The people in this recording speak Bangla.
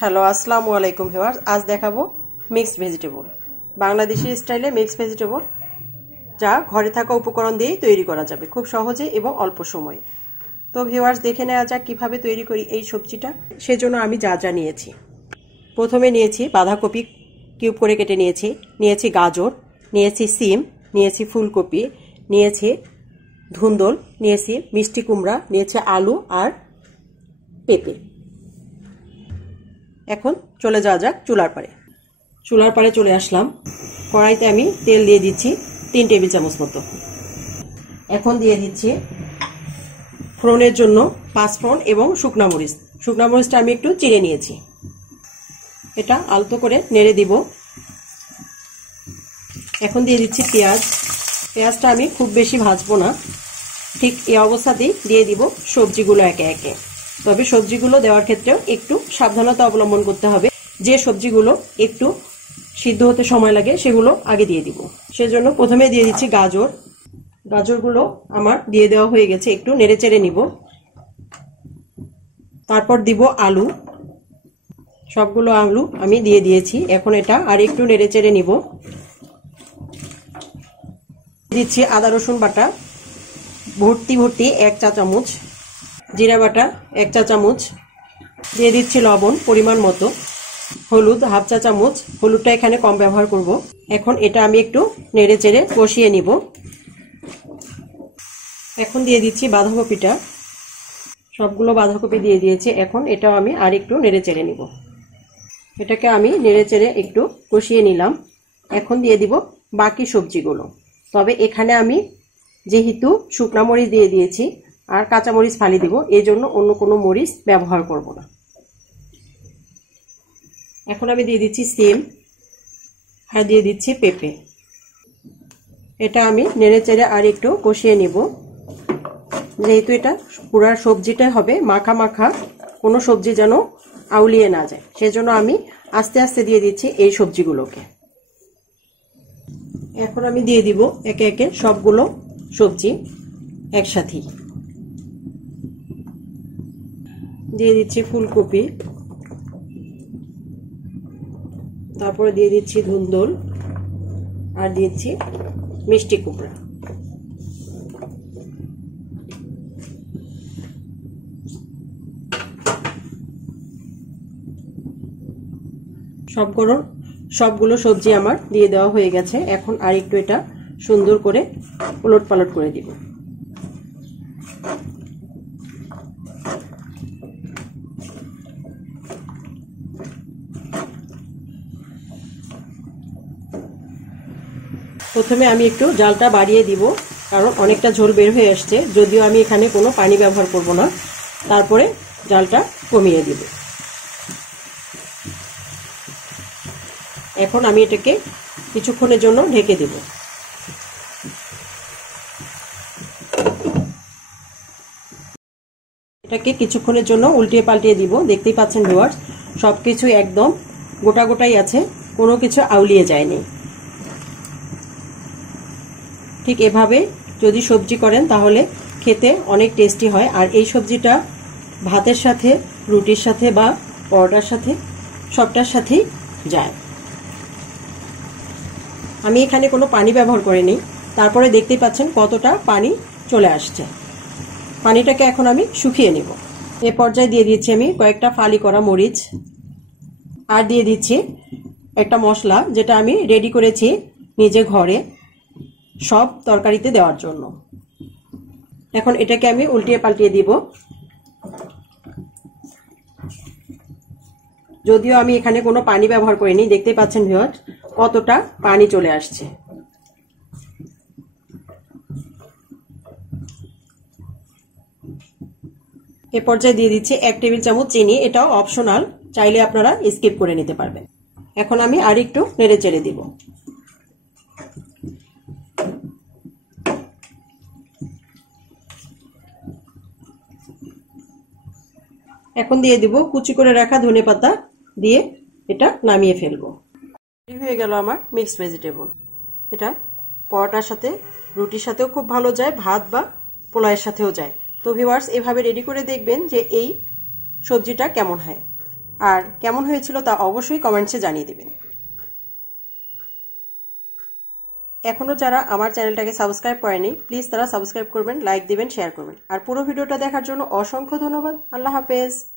হ্যালো আসসালামু আলাইকুম ভিউয়ার্স, আজ দেখাবো মিক্সড ভেজিটেবল, বাংলাদেশি স্টাইলে মিক্সড ভেজিটেবল, যা ঘরে থাকা উপকরণ দিয়েই তৈরি করা যাবে খুব সহজে এবং অল্প সময়ে। তো ভিউয়ার্স, দেখে নেওয়া যাক কিভাবে তৈরি করি এই সবজিটা। সেজন্য আমি যা যা নিয়েছি, প্রথমে নিয়েছি বাঁধাকপি কিউব করে কেটে নিয়েছি গাজর, নিয়েছি সিম, নিয়েছি ফুলকপি, নিয়েছি ধুন্দল, নিয়েছি মিষ্টি কুমড়া, নিয়েছি আলু আর পেঁপে। এখন চলে যাওয়া যাক চুলার পাড়ে চলে আসলাম। কড়াইতে আমি তেল দিয়ে দিচ্ছি 3 টেবিল চামচ মতো। এখন দিয়ে দিচ্ছি ফোড়নের জন্য 5 ফোড়ন এবং শুকনা মরিচটা আমি একটু চিড়ে নিয়েছি। এটা আলতো করে নেড়ে দিব। এখন দিয়ে দিচ্ছি পেঁয়াজটা আমি খুব বেশি ভাজবো না, ঠিক এই অবস্থাতেই দিয়ে দিব সবজিগুলো একে একে। তবে সবজিগুলো দেওয়ার ক্ষেত্রেও একটু সাবধানতা অবলম্বন করতে হবে। যে সবজিগুলো একটু সিদ্ধ হতে সময় লাগে সেগুলো আগে দিয়ে দিব। সেজন্য প্রথমে দিয়ে দিচ্ছি গাজরগুলো আমার দিয়ে দেওয়া হয়ে গেছে, একটু নেড়ে চেড়ে নিব। তারপর দিব আলু, সবগুলো আলু আমি দিয়ে দিয়েছি। এখন এটা আর একটু নেড়ে চেড়ে নিব। দিচ্ছি আদা রসুন বাটা ভর্তি 1 চা চামচ, জিরা বাটা 1 চা চামচ, দিয়ে দিচ্ছি লবণ পরিমাণ মতো, হলুদ 1/2 চা চামচ, হলুদটা এখানে কম ব্যবহার করব। এখন এটা আমি একটু নেড়ে চেড়ে কষিয়ে নিব। এখন দিয়ে দিচ্ছি বাঁধাকপিটা, সবগুলো বাঁধাকপি দিয়ে দিয়েছি। এখন এটাও আমি আর একটু নেড়ে চেড়ে নিব। এটাকে আমি নেড়ে চেড়ে একটু কষিয়ে নিলাম। এখন দিয়ে দিব বাকি সবজিগুলো। তবে এখানে আমি যেহেতু শুকনা মরিচ দিয়ে দিয়েছি আর কাঁচা মরিচ ফালি দিব, এই জন্য অন্য কোনো মরিচ ব্যবহার করব না। এখন আমি দিয়ে দিচ্ছি সিম আর দিয়ে দিচ্ছি পেঁপে। এটা আমি নেড়ে চেড়ে আর একটু কষিয়ে নিব। যেহেতু এটা পুরো সবজিটা হবে মাখা মাখা, কোনো সবজি যেন আউলিয়ে না যায়, সেজন্য আমি আস্তে আস্তে দিয়ে দিচ্ছি এই সবজিগুলোকে। এখন আমি দিয়ে দিব একে একে সবগুলো সবজি একসাথেই। দিয়ে দিচ্ছি ফুলকপি, তারপরে দিয়ে দিচ্ছি ধুন্দল আর দিচ্ছি মিষ্টি কুমড়া। সবগুলো সবজি আমার দিয়ে দেওয়া হয়ে গেছে। এখন আর একটু এটা সুন্দর করে উলটপালট করে দিব। প্রথমে আমি একটু জালটা বাড়িয়ে দিব, কারণ অনেকটা ঝোল বের হয়ে আসছে। যদিও আমি এখানে কোনো পানি ব্যবহার করব না, তারপরে জালটা কমিয়ে দিব। এখন আমি এটাকে কিছুক্ষণের জন্য ঢেকে দেব। এটাকে কিছুক্ষণের জন্য উল্টিয়ে পাল্টিয়ে দিব। দেখতেই পাচ্ছেন ভিউয়ার্স, সবকিছু একদম গোটাই আছে, কোনো কিছু আউলিয়ে যায়নি। ঠিক এভাবে যদি সবজি করেন তাহলে খেতে অনেক টেস্টি হয়। আর এই সবজিটা ভাতের সাথে, রুটির সাথে বা পরোটার সাথে, সবটার সাথেই যায়। আমি এখানে কোনো পানি ব্যবহার করিনি। তারপরে দেখতেই পাচ্ছেন কতটা পানি চলে আসছে। পানিটাকে এখন আমি শুকিয়ে নেব। এ পর্যায়ে দিয়ে দিচ্ছি আমি কয়েকটা ফালি করা মরিচ আর দিয়ে দিচ্ছি একটা মশলা, যেটা আমি রেডি করেছি নিজে ঘরে সব তরকারিতে দেওয়ার জন্য। এখন এটাকে আমি উল্টিয়ে পাল্টিয়ে দিব। যদিও আমি এখানে কোনো পানি ব্যবহার করিনি, দেখতে পাচ্ছেন ভিউয়ার্স কতটা পানি চলে আসছে। এ পর্যায়ে দিয়ে দিচ্ছি 1 টেবিল চামচ চিনি। এটাও অপশনাল, চাইলে আপনারা স্কিপ করে নিতে পারবেন। এখন আমি আর একটু নেড়ে চেড়ে দিব। এখন দিয়ে দিব কুচি করে রাখা ধনেপাতা, দিয়ে এটা নামিয়ে ফেলবো। রেডি হয়ে গেল আমার মিক্সড ভেজিটেবল। এটা পরোটার সাথে, রুটির সাথেও খুব ভালো যায়, ভাত বা পোলাওয়ের সাথেও যায়। তো ভিউয়ার্স, এভাবে রেডি করে দেখবেন যে এই সবজিটা কেমন হয়। আর কেমন হয়েছিল তা অবশ্যই কমেন্টসে জানিয়ে দেবেন। এখনও যারা আমার চ্যানেলটাকে সাবস্ক্রাইব করেনি প্লিজ তারা সাবস্ক্রাইব করবেন, লাইক দিবেন, শেয়ার করবেন। আর পুরো ভিডিওটা দেখার জন্য অসংখ্য ধন্যবাদ। আল্লাহ হাফেজ।